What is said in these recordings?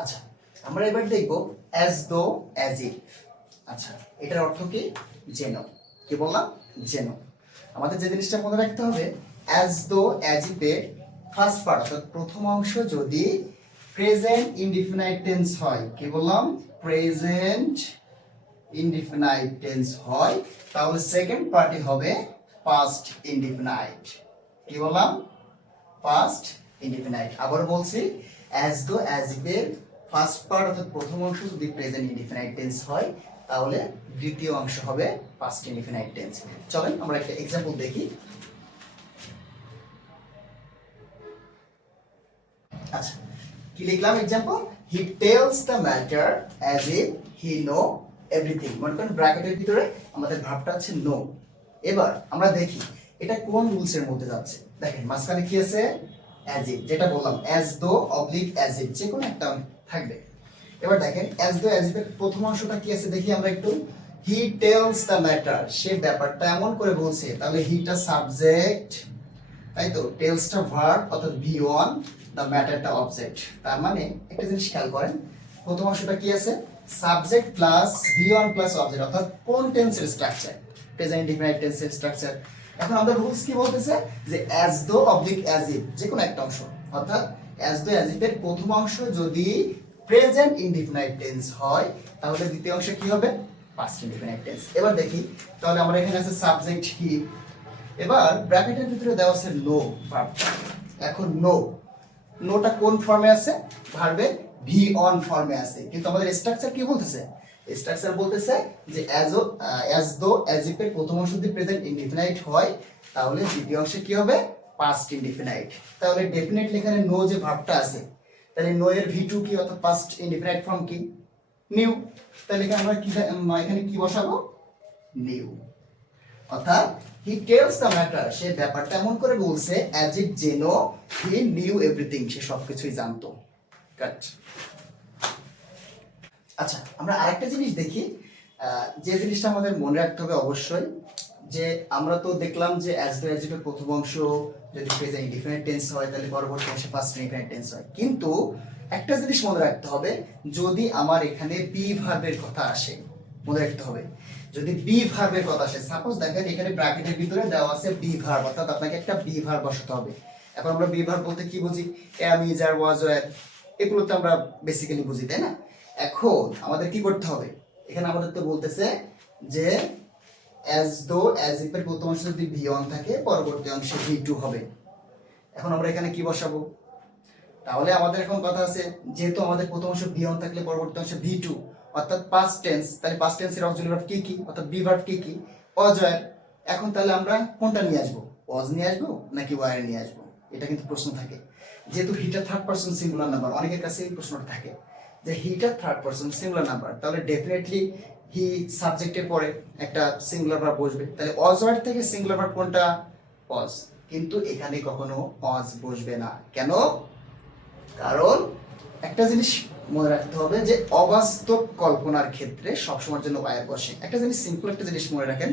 আচ্ছা, আমরা এবার দেখব as though as if। আচ্ছা, এটার অর্থ কি? যেন। কি বললাম? যেন। আমাদের যে জিনিসটা মনে রাখতে হবে, as though as if এর ফার্স্ট পার্ট অর্থাৎ প্রথম অংশ যদি প্রেজেন্ট ইনডিফিনাইট টেন্স হয়, কি বললাম? প্রেজেন্ট ইনডিফিনাইট টেন্স হয়, তাহলে সেকেন্ড পার্টই হবে পাস্ট ইনডিফিনাইট। কি বললাম? Past indefinite. আবার বলছি, as though as if এর ফার্স্ট পার্ট অর্থাৎ প্রথম অংশ যদি প্রেজেন্ট ইনডিফিনাইট টেন্স হয়, তাহলে দ্বিতীয় অংশ হবে পাস্ট ইনডিফিনাইট টেন্স। চলেন আমরা একটা এক্সাম্পল দেখি। আচ্ছা, কি লিখলাম example? He tells the matter as if he know everything. মনে করেন ব্র্যাকেটের ভিতরে আমাদের ভাবটা আছে নো। এবার আমরা দেখি এটা কোন রুলসের মধ্যে যাচ্ছে। দেখেন মাঝখানে কি আছে? অ্যাজ ইফ, যেটা বললাম as though oblique as if, যে কোনো একটা থাকবে। এবার দেখেন অ্যাজ দো অ্যাজ ইফ এর প্রথম অংশটা কি আছে দেখি আমরা একটু। হি টেলস দ্য ম্যাটার, সে ব্যাপারটা এমন করে বলছে, তাহলে হিটা সাবজেক্ট, তাই তো? টেলসটা ভার্ব অর্থাৎ ভি1, দ্য ম্যাটারটা অবজেক্ট। তার মানে একটা জিনিস খেয়াল করেন, প্রথম অংশটা কি আছে? Subject plus V1 plus object, অর্থাৎ কোন টেন্সের স্ট্রাকচার? প্রেজেন্ট ইনডিফিনাইট টেন্সের স্ট্রাকচার। এখন আমাদের রুলস কি বলতেছে? যে as though oblique as if, যে কোনো একটা অংশ, অর্থাৎ অ্যাজ দো অ্যাজ ইফ এর প্রথম অংশ যদি প্রেজেন্ট ইনডিফিনাইট টেন্স হয়, তাহলে দ্বিতীয় অংশ কি হবে? Past indefinite tense. এবার দেখি, তাহলে আমরা এখানে আছে সাবজেক্ট হি, এবার ব্র্যাকেটের ভিতরে দেওয়া আছে নো ভার্বটা। এখন নোটা কোন ফর্মে আছে? ভার্বে ভি অন ফর্মে আছে, কিন্তু আমাদের স্ট্রাকচার কি বলতেছে? স্ট্রাকচার বলতেছে যে অ্যাজ দো অ্যাজ ইফ এর প্রথম অংশ যদি প্রেজেন্ট ইনডিফিনাইট হয়, তাহলে দ্বিতীয় অংশে কি হবে? Past indefinite. তাহলে ডেফিনেটলি এখানে নো যে ভার্বটা আছে, তাহলে নো এর ভি2 কি অর্থাৎ পাস্ট ইনডিফিনাইট ফর্ম কি? নিউ। তাহলে এখানে আমরা কি এখানে কি বসাবো? নিউ। অর্থাৎ হি টেলস দ্য ম্যাটার, সে ব্যাপারটা এমন করে বলছে অ্যাজ ইফ যেন হি নিউ এভরিথিং, সে সবকিছুই জানতো। কাট। আচ্ছা, আমরা আরেকটা জিনিস দেখি, যে জিনিসটা আমাদের মনে রাখতে হবে অবশ্যই, যে আমরা তো দেখলাম যে অ্যাজ দো অ্যাজ ইফ এর প্রথম অংশ যদি প্রেজেন্ট ইনডিফিনাইট টেন্স হয়, তাহলে পরবর্তী অংশে পাস্ট ইনডিফিনাইট টেন্স হয়। কিন্তু একটা জিনিস মনে রাখতে হবে, যদি আমার এখানে বি ভার্বের কথা আসে, মনে রাখতে হবে যদি বি ভার্বের কথা আসে, সাপোজ দেখেন এখানে ব্র্যাকেটের ভিতরে দেওয়া আছে বি ভার্ব, অর্থাৎ আপনাকে একটা বি ভার্ব বসাতে হবে। এখন আমরা বি ভার্ব বলতে কি বুঝি? Am, is, are, was, were, এগুলো তো আমরা বেসিক্যালি বুঝি, তাই না? এখন আমাদের কি করতে হবে? এখানে আমাদের তো বলতেছে যে অ্যাজ দো অ্যাজ ইফ এর প্রথম অংশে যদি ভি1 থাকে, পরবর্তী অংশে ভি2 হবে। এখন আমরা এখানে কি বসাবো? তাহলে আমাদের এখন কথা আছে, যেহেতু আমাদের প্রথম অংশ ভি1 থাকলে পরবর্তী অংশে ভি2, অর্থাৎ পাস্ট টেন্স, তাহলে পাস্ট টেন্সের অক্সিলারি ভার্ব কি কি, অর্থাৎ বি ভার্ব কি কি? ওয়াজ, ওয়্যার। এখন তাহলে আমরা কোনটা নিয়ে আসবো? ওয়াজ নিয়ে আসবো নাকি ওয়্যার নিয়ে আসবো? এটা কিন্তু প্রশ্ন থাকে। যেহেতু হিটা থার্ড পারসন সিঙ্গুলার নাম্বার, অনেকের কাছে এই প্রশ্নটা থাকে যে হিটা থার্ড পারসন সিঙ্গুলার নাম্বার, তাহলে ডেফিনেটলি হি সাবজেক্টের পরে একটা সিঙ্গুলার ভার্ব বসবে, তাহলে ওয়াজ, ওয়্যার থেকে সিঙ্গুলার ভার্ব কোনটা? ওয়াজ। কিন্তু এখানে কখনো ওয়াজ বসবে না। কেন? কারণ একটা জিনিস মনে রাখতে হবে যে অবাস্তব কল্পনার ক্ষেত্রে সবসময়ের জন্য ওয়্যার বসে। একটা জিনিস, সিম্পল একটা জিনিস মনে রাখেন,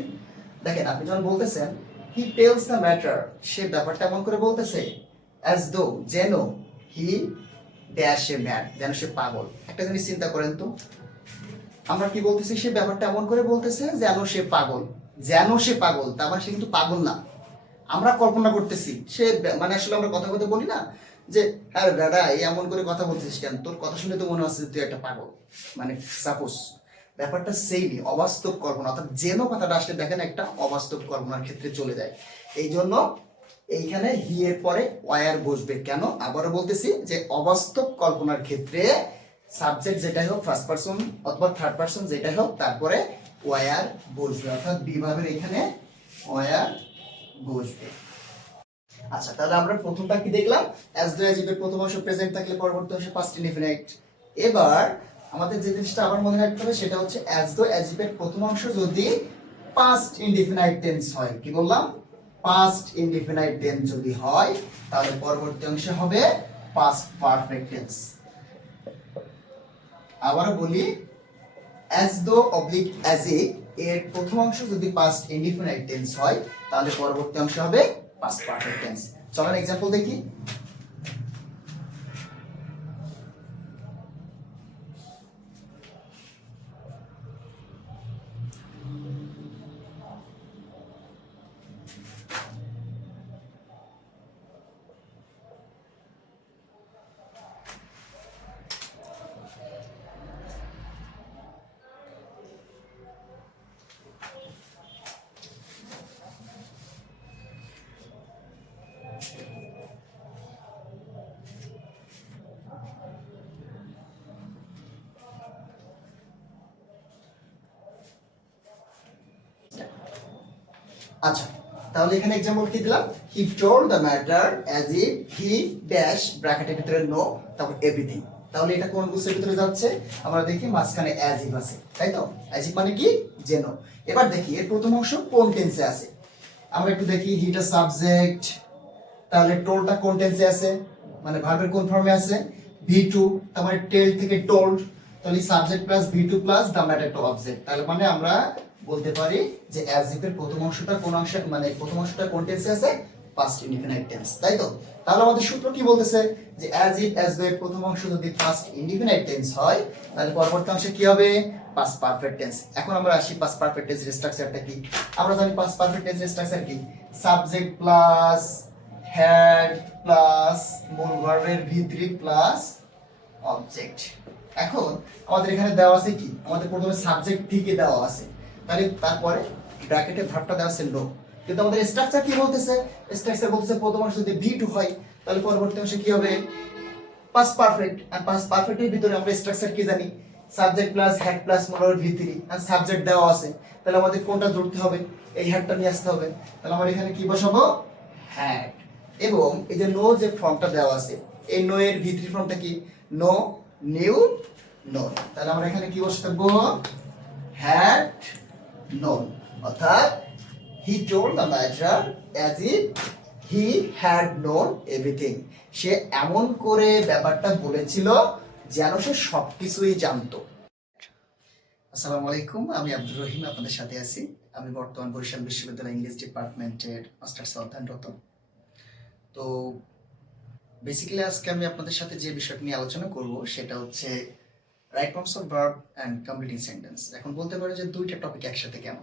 দেখেন আপনি যখন বলতেছেন হি টেলস দ্য ম্যাটার, সে ব্যাপারটা এমন করে বলতেছে অ্যাজ দো, যেন হি ড্যাশ এ ম্যাড, যেন সে পাগল। একটা জিনিস চিন্তা করেন তো, আমরা কি বলতেছি? সে ব্যাপারটা এমন করে বলতেছে যেন সে পাগল। যেন সে পাগল, তার মানে সে কিন্তু পাগল না। আমরা কল্পনা করতেছি সে, মানে আসলে আমরা কথা কথা বলি না যে হ্যাঁ দাদা এই এমন করে কথা বলছিস কেন, তোর কথা শুনে তো মনে হচ্ছে তুই একটা পাগল। মানে সাপোজ ব্যাপারটা সেইমই, অবাস্তব কল্পনা, অর্থাৎ যেন কথাটা আসলে দেখেন একটা অবাস্তব কল্পনার ক্ষেত্রে চলে যায়। এই জন্য এইখানে হি এর পরে ওয়্যার বসবে। কেন? আবারও বলতেছি যে অবাস্তব কল্পনার ক্ষেত্রে সাবজেক্ট যেটাই হোক, ফার্স্ট পারসন অথবা থার্ড পারসন যেটাই হোক, তারপরে ওয়্যার বসবে, অর্থাৎ বি ভার্বের এখানে ওয়্যার বসবে। আচ্ছা, তাহলে আমরা প্রথমটা কি দেখলাম? অ্যাজ দো অ্যাজ ইফ এর প্রথম অংশ প্রেজেন্ট থাকলে পরবর্তী অংশ পাস্ট ইনডিফিনাইট। এবার আমাদের যে জিনিসটা আবার মনে রাখতে হবে সেটা হচ্ছে অ্যাজ দো অ্যাজ ইফ এর প্রথম অংশ যদি পাস্ট ইনডিফিনাইট টেন্স হয়, কি বললাম? পাস্ট ইনডিফিনাইট টেন্স যদি হয়, তাহলে পরবর্তী অংশে হবে পাস্ট পারফেক্ট টেন্স। আবার বলি, as though oblique as if এর প্রথম অংশ যদি পাস্ট ইনডিফিনাইট টেন্স হয়, তাহলে পরবর্তী অংশ হবে পাস্ট পারফেক্ট টেন্স। চলেন এক্সাম্পল দেখি। আচ্ছা, তাহলে এখানে एग्जांपल কি দিলাম, হি told the matter as if he dash ব্র্যাকেটের ভিতরে নো, তারপর এভরিথিং। তাহলে এটা কোন গুছের ভিতরে যাচ্ছে, আমরা দেখি মাঝখানে অ্যাজ ইফ আছে, তাই তো? অ্যাজ ইফ মানে কি, যেন। এবার দেখি এর প্রথম অংশ কোন টেন্সে আছে, আমরা একটু দেখি। হিটা সাবজেক্ট, তাহলে টোলটা কোন টেন্সে আছে, মানে ভার্বের কোন ফর্মে আছে, ভি2, তার মানে টেল থেকে টোল্ড, তাহলে subject plus ভি2 plus the matter to object. তাহলে মানে আমরা বলতে পারি যে অ্যাজ ইফ এর প্রথম অংশটা কোন অংশে, মানে প্রথম অংশটা কোন টেন্সে আছে, পাস্ট ইনডিফিনাইট টেন্স, তাই তো? তাহলে আমাদের সূত্র কি বলতেছে, যে অ্যাজ ইফ অ্যাজ এর প্রথম অংশ যদি পাস্ট ইনডিফিনাইট টেন্স হয়, তাহলে পরবর্তী অংশে কি হবে, পাস্ট পারফেক্ট টেন্স। এখন আমরা আসি পাস্ট পারফেক্ট টেন্সের স্ট্রাকচারটা কি। আমরা জানি পাস্ট পারফেক্ট টেন্সের স্ট্রাকচার কি, সাবজেক্ট প্লাস হ্যাড প্লাস মূল ভার্বের ভি3 প্লাস অবজেক্ট। এখন আমাদের এখানে দেওয়া আছে কি, আমাদের প্রথমে সাবজেক্ট থেকে দেওয়া আছে, তাহলে তারপরে ব্র্যাকেটে ভার্বটা দেওয়া আছে নো, কিন্তু আমাদের স্ট্রাকচার কি বলতেছে, স্ট্রাকচার বলতেছে প্রথম অংশ যদি ভি2 হয়, তাহলে পরবর্তী অংশে কি হবে, পাস্ট পারফেক্ট। আর পাস্ট পারফেক্টের ভিতরে আমরা স্ট্রাকচার কি জানি, সাবজেক্ট প্লাস হ্যাড প্লাস মূল ভার্ব ভি3, আর সাবজেক্ট দেওয়া আছে, তাহলে আমাদের কোনটা জুড়তে হবে, এই হ্যাডটা নিয়ে আসতে হবে। তাহলে আমরা এখানে কি বসাবো, হ্যাড। এবং এই যে নো যে ফর্মটা দেওয়া আছে, এই নো এর ভি3 ফর্মটা কি, নো নিউ নোন। তাহলে আমরা এখানে কি বসাবো, হ্যাড নোন, অর্থাৎ he told the matter as if he had known everything. সে এমন করে ব্যাপারটা বলেছিল যেন সে সবকিছুই জানতো। আসসালামু আলাইকুম, আমি আব্দুর রহিম আপনাদের সাথে আছি। আমি বর্তমান বরিশাল বিশ্ববিদ্যালয় ইংলিশ ডিপার্টমেন্টের মাস্টার্স অধ্যয়নরত। তো বেসিক্যালি আজকে আমি আপনাদের সাথে যে বিষয়টা নিয়ে আলোচনা করব সেটা হচ্ছে right forms of verb and completing sentence. এখন বলতে পারে যে দুইটা টপিক একসাথে কেন,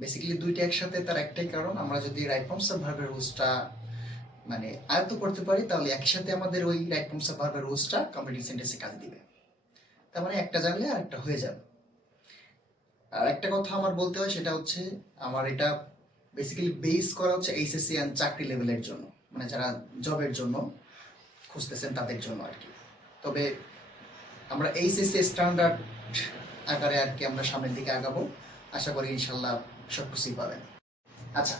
বেসিক্যালি দুইটা একসাথে তার একটাই কারণ, আমরা যদি রাইট ফর্মস অফ ভার্বের রুলসটা মানে আয়ত্ত করতে পারি, তাহলে একই সাথে আমাদের ওই রাইট ফর্মস অফ ভার্বের রুলসটা কমপ্লিটিং সেন্টেন্সে কাজ দিবে। তার মানে একটা জানলে আর একটা হয়ে যাবে। আর একটা কথা আমার বলতে হয়, সেটা হচ্ছে আমার এটা বেসিক্যালি বেস করা হচ্ছে এইচএসসি অ্যান্ড চাকরি লেভেলের জন্য, মানে যারা জবের জন্য খুঁজতেছেন তাদের জন্য আর কি। তবে আমরা এইচএসসি স্ট্যান্ডার্ড আকারে আর কি আমরা সামনের দিকে আগাবো, আশা করি ইনশাল্লাহ সব কিছুই পাবেন। আচ্ছা,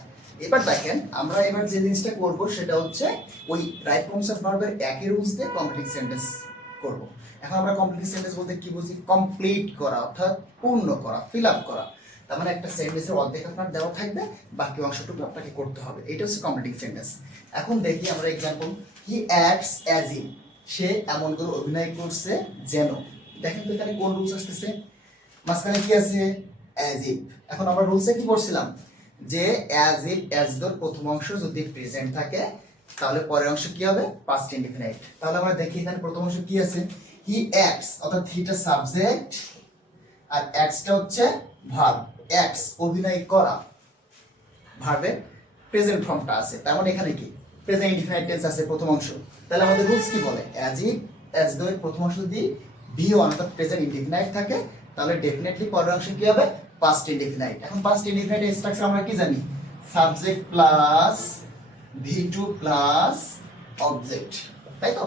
এবার দেখেন আমরা এবার যে জিনিসটা করব সেটা হচ্ছে ওই রাইট ফর্মস অফ ভার্বের একই রুলস দিয়ে কমপ্লিট সেন্টেন্স করব। এখন আমরা কমপ্লিট সেন্টেন্স বলতে কি বুঝি, কমপ্লিট করা অর্থাৎ পূর্ণ করা, ফিল আপ করা। তার মানে একটা সেন্টেন্সের অর্ধেক আপনার দেওয়া থাকবে, বাকি অংশটুকু আপনাকে করতে হবে, এটা হচ্ছে কমপ্লিট সেন্টেন্স। এখন দেখি আমরা example, he acts as if, সে এমন করে অভিনয় করছে যেন। দেখেন তো এখানে কোন রুলস আসতেছে, মাঝখানে কি আছে, অ্যাজ ইফ। এখন আমরা রুলসে কি পড়ছিলাম, যে অ্যাজ ইফ অ্যাজ দর প্রথম অংশ যদি প্রেজেন্ট থাকে, তাহলে পরের অংশ কি হবে, পাস্ট ইনডিফিনাইট। তাহলে আমরা দেখি এখানে প্রথম অংশ কি আছে, হি অ্যাক্টস, অর্থাৎ হিটা সাবজেক্ট আর অ্যাক্টসটা হচ্ছে ভার্ব। অ্যাক্টস অভিনয় করা, ভার্বের প্রেজেন্ট ফর্মটা আছে, তার মানে এখানে কি প্রেজেন্ট ইনডিফিনাইট টেন্স আছে প্রথম অংশ। তাহলে আমাদের রুলস কি বলে, অ্যাজ ইফ অ্যাজ দর প্রথম অংশ যদি ভি1 অর্থাৎ প্রেজেন্ট ইনডিফিনাইট থাকে, তাহলে ডেফিনেটলি পরের অংশ কি হবে, পাস্ট ইনডিফিনাইট। এখন পাস্ট ইনডিফিনাইট এর স্ট্রাকচার আমরা কি জানি, সাবজেক্ট প্লাস ভি2 প্লাস অবজেক্ট, তাই তো?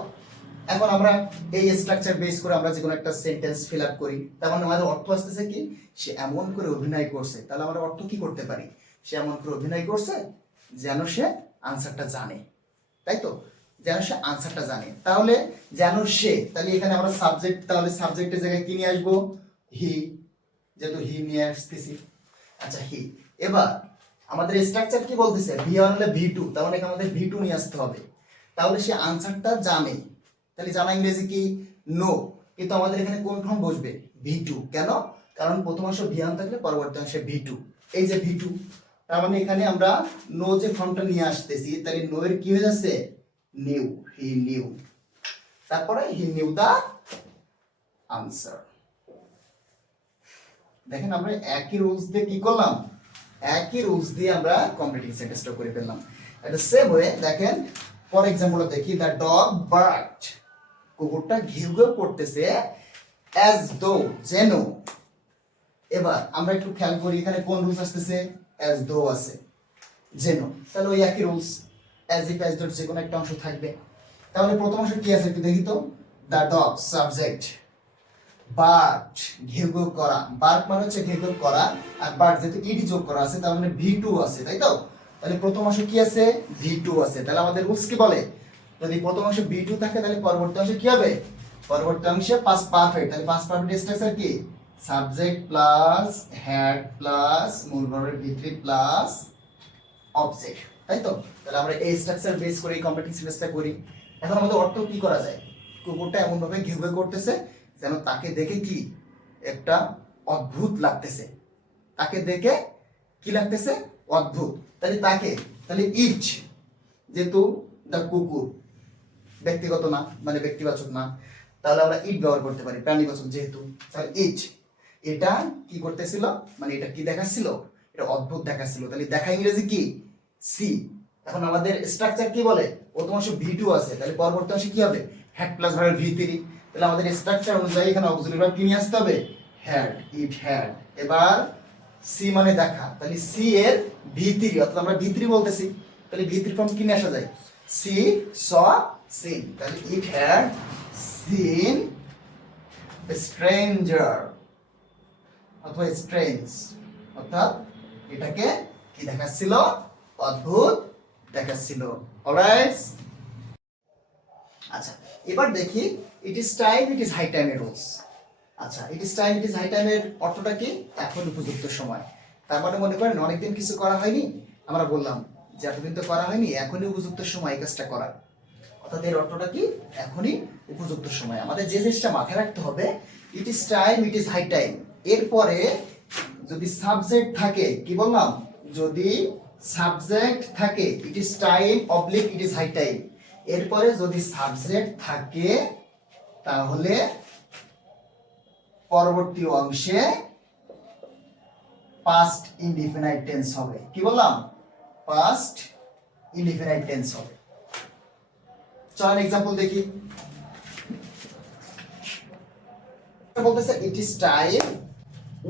এখন আমরা এই স্ট্রাকচার বেস করে আমরা যে কোনো একটা সেন্টেন্স ফিল আপ করি, তার মানে আমাদের অর্থ আসতেছে কি, সে এমন করে অভিনয় করছে। তাহলে আমরা অর্থ কি করতে পারি, সে এমন করে অভিনয় করছে যেন সে আনসারটা জানে, তাই তো? যেন সে আনসারটা জানে, তাহলে যেন সে, তাহলে এখানে আমরা সাবজেক্ট, তাহলে সাবজেক্টের জায়গায় কি নিয়ে আসবো, হি, যেহেতু হি নিয়ে আসতেছি। আচ্ছা, হি। এবার আমাদের স্ট্রাকচার কি বলতেছে, ভি1 হলে ভি2, তার মানে আমাদের ভি2 নিয়ে আসতে হবে, তাহলে সে আনসারটা জানে। তাহলে জানা ইংরেজি কি, নো, কিন্তু আমাদের এখানে কোন ফর্ম বসবে, ভি2। কেন, কারণ প্রথম অংশ ভি1 থাকলে পরবর্তী অংশে ভি2, এই যে ভি2। তার মানে এখানে আমরা নো যে ফর্মটা নিয়ে আসতেছি, তাহলে নো এর কি হয়ে যাচ্ছে, নিউ, হি নিউ। তারপরে হি নিউ দা আনসার। দেখেন আমরা একই রুলস দিয়ে কি করলাম, একই রুলস দিয়ে আমরা কমপ্লিটিং সেন্টেন্সটা করে ফেললাম। এটা সেম ওয়ে দেখেন, ফর এক্সাম্পল দেখি, দ্য ডগ বার্কড, কুকুরটা ঘিউ ঘিউ করতেছে, অ্যাজ দো, যেন। এবার আমরা একটু খেয়াল করি এখানে কোন রুলস আসতেছে, অ্যাজ দো আছে, যেন। তাহলে ওই একই rules, as if as though যে কোনো একটা অংশ থাকবে। তাহলে প্রথম অংশ কি আছে একটু দেখি তো, দ্য ডগ সাবজেক্ট, বার্ট ঘেউ ঘেউ করা, বার্ট মানে হচ্ছে ঘেউ ঘেউ করা, আর বার্ট যেহেতু ইডি যোগ করা আছে তার মানে ভি2 আছে, তাই তো? তাহলে প্রথম অংশ কি আছে? ভি2 আছে। তাহলে আমাদের রুলস কি বলে? যদি প্রথম অংশে ভি2 থাকে তাহলে পরবর্তী অংশে কি হবে? পরবর্তী অংশে পাস্ট পারফেক্ট। তাহলে পাস্ট পারফেক্ট স্ট্রাকচার কি? সাবজেক্ট প্লাস হ্যাড প্লাস মূল ভার্বের ভি3 প্লাস অবজেক্ট, তাই তো? তাহলে আমরা এই স্ট্রাকচার বেস করে এই কমপ্লিটিং সেন্টেন্সটা করি। এখন আমাদের অর্থ কি করা যায়? কুকুরটা এমন ভাবে ঘেউ ঘেউ করতেছে যেন তাকে দেখে কি একটা অদ্ভুত লাগতেছে, তাকে দেখে কি লাগতেছে? অদ্ভুত। তাহলে তাকে, তাহলে ইচ, যেহেতু দা কুকুর ব্যক্তিগত না মানে ব্যক্তিবাচক না, তাহলে আমরা ইট ব্যবহার করতে পারি প্রাণীবাচক যেহেতু। তাহলে ইচ এটা কি করতেছিল, মানে এটা কি দেখাচ্ছিল? এটা অদ্ভুত দেখাচ্ছিল। তাহলে দেখা ইংরেজি কি? সি। এখন আমাদের স্ট্রাকচার কি বলে? প্রথম অংশ ভি2 আছে, তাহলে পরবর্তী অংশে কি হবে? Had plus verb V3. তাহলে আমাদের স্ট্রাকচার অনুযায়ী এখানে অক্সিলারি ভার্ব কি নিয়ে আসতে হবে? Had, it had. এবার সি মানে দেখা, তাহলে সি এর ভি3, অর্থাৎ আমরা ভি3 বলতেছি, তাহলে ভি3 ফর্ম কি নিয়ে আসা যায়? সি স সিন। তাহলে ইট হ্যাড সিন স্ট্রেঞ্জার অথবা স্ট্রেঞ্জ, অর্থাৎ এটাকে কি দেখাচ্ছিল? অদ্ভুত দেখাচ্ছিল। অলরাইট, আচ্ছা এবার দেখি it is time it is high টাইমের রুলস। আচ্ছা it is time it is high টাইমের অর্থটা কি? এখন উপযুক্ত সময়। তার মানে মনে করেন অনেকদিন কিছু করা হয়নি, আমরা বললাম যে এতদিন তো করা হয়নি, এখনই উপযুক্ত সময় এই কাজটা করার। অর্থাৎ এর অর্থটা কি? এখনই উপযুক্ত সময়। আমাদের যে জিনিসটা মাথায় রাখতে হবে, it is time it is high time, এরপরে যদি সাবজেক্ট থাকে, কি বললাম? যদি সাবজেক্ট থাকে ইট ইজ টাইম অবলিক ইট ইজ হাই টাইম, এরপরে যদি সাবজেক্ট থাকে তাহলে পরবর্তী অংশে পাস্ট ইনডিফিনাইট টেন্স হবে। কি বললাম? পাস্ট ইনডিফিনাইট টেন্স হবে। চল এক্সাম্পল দেখি। বলতেছে it is time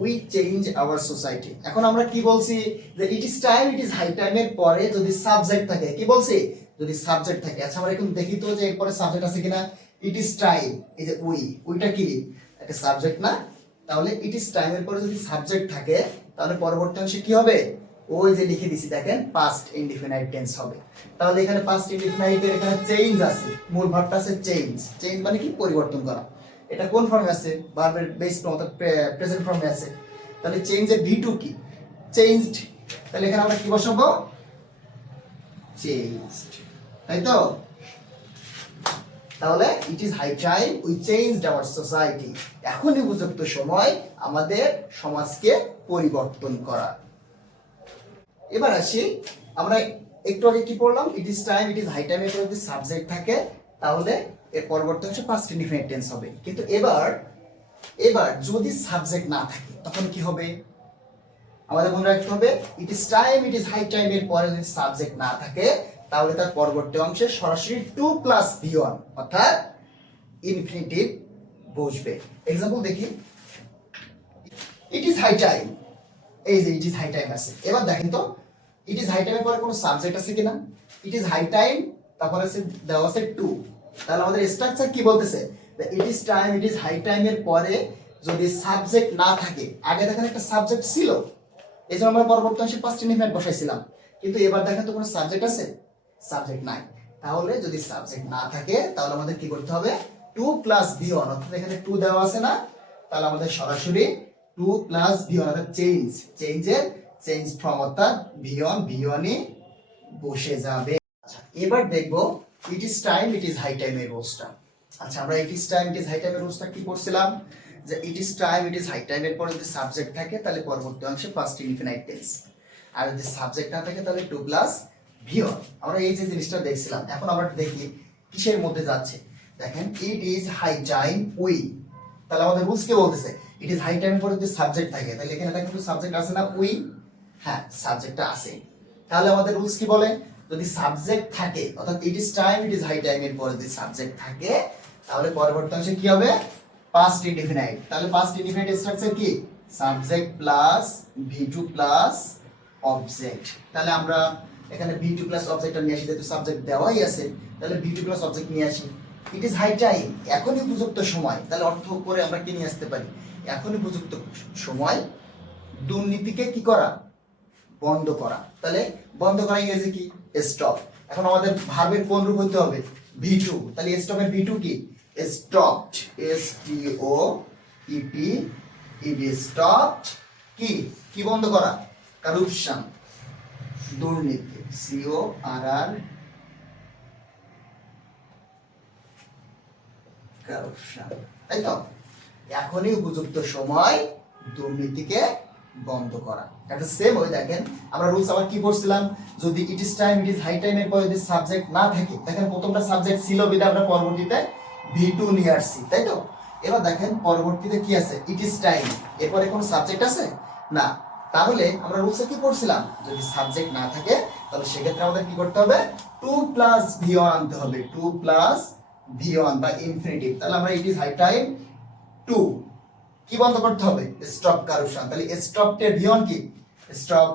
we change our society. এখন আমরা কি বলছি? যে it is time it is high টাইমের পরে যদি সাবজেক্ট থাকে, কি বলছি? যদি সাবজেক্ট থাকে। আচ্ছা আমরা এখন দেখি তো যে এরপরে সাবজেক্ট আছে কিনা। ইট ইজ টাইম, এই যে উইটা কি একটা সাবজেক্ট না? তাহলে ইট ইজ টাইম এর পরে যদি সাবজেক্ট থাকে তাহলে পরবর্তী অংশে কি হবে? ওই যে লিখে দিছি দেখেন, পাস্ট ইনডিফিনাইট টেন্স হবে। তাহলে এখানে পাস্ট ইনডিফিনাইট এর এখানে চেঞ্জ আছে, মূল ভার্বটা আছে চেঞ্জ। চেঞ্জ মানে কি? পরিবর্তন করা। এটা কোন ফর্মে আছে? ভার্বের বেস ফর্ম অর্থাৎ প্রেজেন্ট ফর্মে আছে। তাহলে চেঞ্জের ভি2 কি? চেঞ্জড। তাহলে এখানে আমরা কি বসাবো? চেঞ্জড, তাই তো? তাহলে it is high time we changed our society, এখনই উপযুক্ত সময় আমাদের সমাজকে পরিবর্তন করা। এবার আসি, আমরা একটু আগে কি পড়লাম? It is time it is high time এর পরে যদি সাবজেক্ট থাকে তাহলে এর পরবর্তী অংশে পাস্ট ইনডিফিনিট টেন্স হবে। কিন্তু এবার যদি সাবজেক্ট না থাকে তখন কি হবে? আমাদের মনে রাখতে হবে it is time it is high time এর পরে যদি সাবজেক্ট না থাকে তাহলে তার পরবর্তী অংশে সরাসরি টু প্লাস ভি1 অর্থাৎ ইনফিনিটিভ বসবে। এক্সাম্পল দেখি। ইট ইজ হাই টাইম, এই যে ইট ইজ হাই টাইম আছে। এবার দেখেন তো ইট ইজ হাই টাইমের পরে কোনো সাবজেক্ট আছে কিনা? ইট ইজ হাই টাইম, তারপরে আছে দেওয়া আছে টু। তাহলে আমাদের স্ট্রাকচার কি বলতেছে? It is time it is high time এর পরে যদি সাবজেক্ট না থাকে, আগে দেখেন একটা সাবজেক্ট ছিল, এই জন্য আমরা পরবর্তী অংশে পাস্ট ইনডিফিনিট বসাইছিলাম, কিন্তু এবার দেখেন তো কোনো সাবজেক্ট আছে? সাবজেক্ট নাই। তাহলে যদি সাবজেক্ট না থাকে তাহলে আমাদের কি করতে হবে? টু প্লাস ভি1, অর্থাৎ এখানে টু দেওয়া আছে না, তাহলে আমাদের সরাসরি টু প্লাস ভি1 অর্থাৎ চেঞ্জের চেঞ্জ ফর্ম অর্থাৎ ভি1ই বসে যাবে। আচ্ছা এবার দেখবো it is time it is high time এর রুলসটা। আচ্ছা আমরা it is time it is high time এর রুলসটা কি পড়ছিলাম? যে it is time it is high time এর পরে যদি সাবজেক্ট থাকে তাহলে পরবর্তী অংশে পাস্ট ইনডিফিনাইট টেন্স, আর যদি সাবজেক্ট না থাকে তাহলে টু প্লাস ভি1। আমরা এই যে জিনিসটা দেখছিলাম, এখন আমরা দেখি কিসের মধ্যে যাচ্ছে। দেখেন it is high time we, তাহলে আমাদের রুলস কি বলতেছে? ইট ইজ হাই টাইম পরে যদি সাবজেক্ট থাকে, তাহলে এখানে দেখেন তো সাবজেক্ট আছে না? উই, হ্যাঁ সাবজেক্টটা আছে। তাহলে আমাদের রুলস কি বলে? যদি সাবজেক্ট থাকে অর্থাৎ it is time it is high time এর পরে যদি সাবজেক্ট থাকে তাহলে পরবর্তী অংশে কি হবে? Past indefinite. তাহলে পাস্ট ইনডিফিনাইট স্ট্রাকচার কি? Subject plus ভি2 plus object. তাহলে আমরা এখানে ভি2 প্লাস অবজেক্টটা নিয়ে আসি, যেহেতু সাবজেক্ট দেওয়াই আছে তাহলে ভি2 প্লাস অবজেক্ট নিয়ে আসি। ইট ইজ হাই টাইম, এখনই উপযুক্ত সময়, তাহলে অর্থ করে আমরা কি নিয়ে আসতে পারি, এখনই উপযুক্ত সময় দুর্নীতিকে কি করা, বন্ধ করা। তাহলে বন্ধ করা ইংরেজি কি, স্টপ। এখন আমাদের ভার্বের কোন রূপ হতে হবে, ভি2, তাহলে স্টপের ভি2 কি, stopped, S T O E P E D, stopped কি, কি বন্ধ করা, কারাপশন, দুর্নীতি, সি ও আর আর, কারাপশন, তাই তো। এখনই উপযুক্ত সময় দুর্নীতিকে বন্ধ করা। একটা সেম ওই দেখেন আমরা রুলস আবার কি পড়ছিলাম, যদি it is time, it is high time এর পরে যদি সাবজেক্ট না থাকে, দেখেন প্রথমটা সাবজেক্ট ছিল বিদা আমরা পরবর্তীতে ভি2 নিয়ে আসছি, তাই তো। এবার দেখেন পরবর্তীতে কি আছে, ইট ইজ টাইম, এরপরে কোনো সাবজেক্ট আছে না, তাহলে আমরা রুলসে কি পড়ছিলাম, যদি সাবজেক্ট না থাকে তাহলে সেক্ষেত্রে আমাদের কি করতে হবে, 2 প্লাস ভি1 আনতে হবে, 2 প্লাস ভি1 বা ইনফিনিটিভ। তাহলে আমরা ইট ইজ হাই টাইম 2 কি বন্ধ করতে হবে, স্টপ কারাপশন। তাহলে স্টপ এর ভিয়ন কি, stop,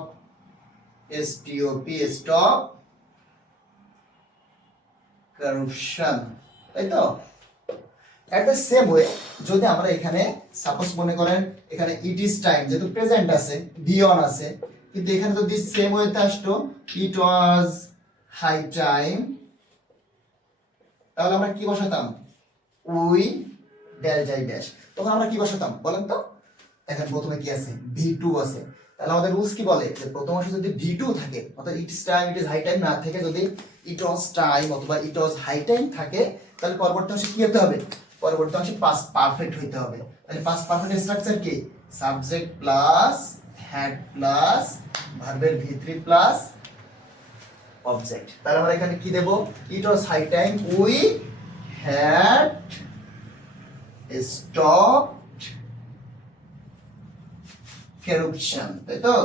S T O P, stop corruption, তাই তো। এট দ্য সেম ওয়ে যদি আমরা এখানে সাপোজ মনে করেন এখানে ইট ইজ টাইম, যেহেতু প্রেজেন্ট আছে ভিয়ন আছে, কিন্তু এখানে যদি সেম ওয়েতে আসতো ইট ওয়াজ হাই টাইম, তাহলে আমরা কি বসাতাম, উই ড্যাশ যাই ড্যাশ, তখন আমরা কি বসাতাম বলেন তো। এখন প্রথমে কি আছে, ভি2 আছে, তাহলে আমাদের রুলস কি বলে যে প্রথম অংশে যদি ভি2 থাকে, অর্থাৎ it is time, it is high time না থেকে যদি ইট ওয়াজ টাইম অথবা ইট ওয়াজ হাই টাইম থাকে, তাহলে পরবর্তী অংশে কি হতে হবে, পরবর্তী অংশে পাস্ট পারফেক্ট হইতে হবে। তাহলে পাস্ট পারফেক্ট স্ট্রাকচার কি, সাবজেক্ট প্লাস হ্যাড প্লাস ভার্বের ভি3 প্লাস অবজেক্ট। তাহলে আমরা এখানে কি দেব, it was high time we had stopped corruption, তাই তো,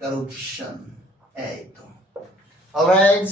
corruption, এই তো। অলরাইট।